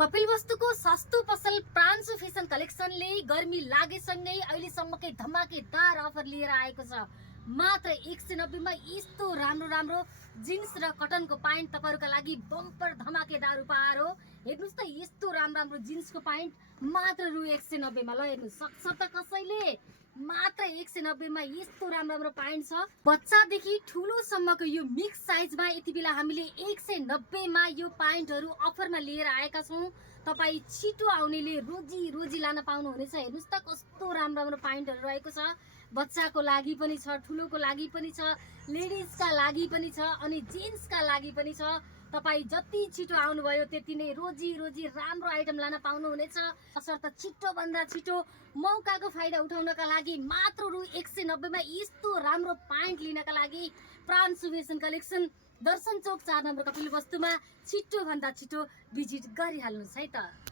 कपिलवस्तुको सस्तो पसल प्रान्सु फेसन कलेक्सनले गर्मी लागेसँगै अहिलेसम्मकै धमाकेदार अफर लिएर आएको छ। मात्र 190 मा यस्तो राम्रो राम्रो जिन्स र कटनको प्यान्ट तपाईहरुका लागि बम्पर धमाकेदार उपहार हो। हेर्नुस् त यस्तो राम्रो जिन्सको प्यान्ट मात्र रु 190 मा। ल हेर्नु सक्छ त कसैले? मात्र 190 मा यस्तो राम्रो प्यान्ट छ। बच्चादेखि ठुलोसम्मको यो मिक्स साइजमा यति बेला हामीले 190 मा यो प्यान्टहरु अफरमा लिएर आएका छौं। तपाई छिटो आउनेले रोजी लान पाउनुहुनेछ। हेर्नुस् त कस्तो राम्रो प्यान्टहरु रहेको छ। बच्चाको लागि पनि छ, ठुलोको लागि पनि छ, लेडिजका लागि पनि छ अनि जेन्ट्सका लागि पनि छ। तपाई जति छिटो आउनुभयो त्यति नै रोजी राम्रो आइटम लान पाउनुहुनेछ। तसर्थ छिटो भन्दा छिटो मौकाको फाइदा उठाउनका लागि मात्र रु 190 मा यस्तो राम्रो प्यान्ट लिनका लागि प्रान्सु फेसन कलेक्सन दर्शन चोक 4 नम्बर कपिलवस्तुमा छिटो भन्दा छिटो भिजिट गरिहाल्नुस् है त।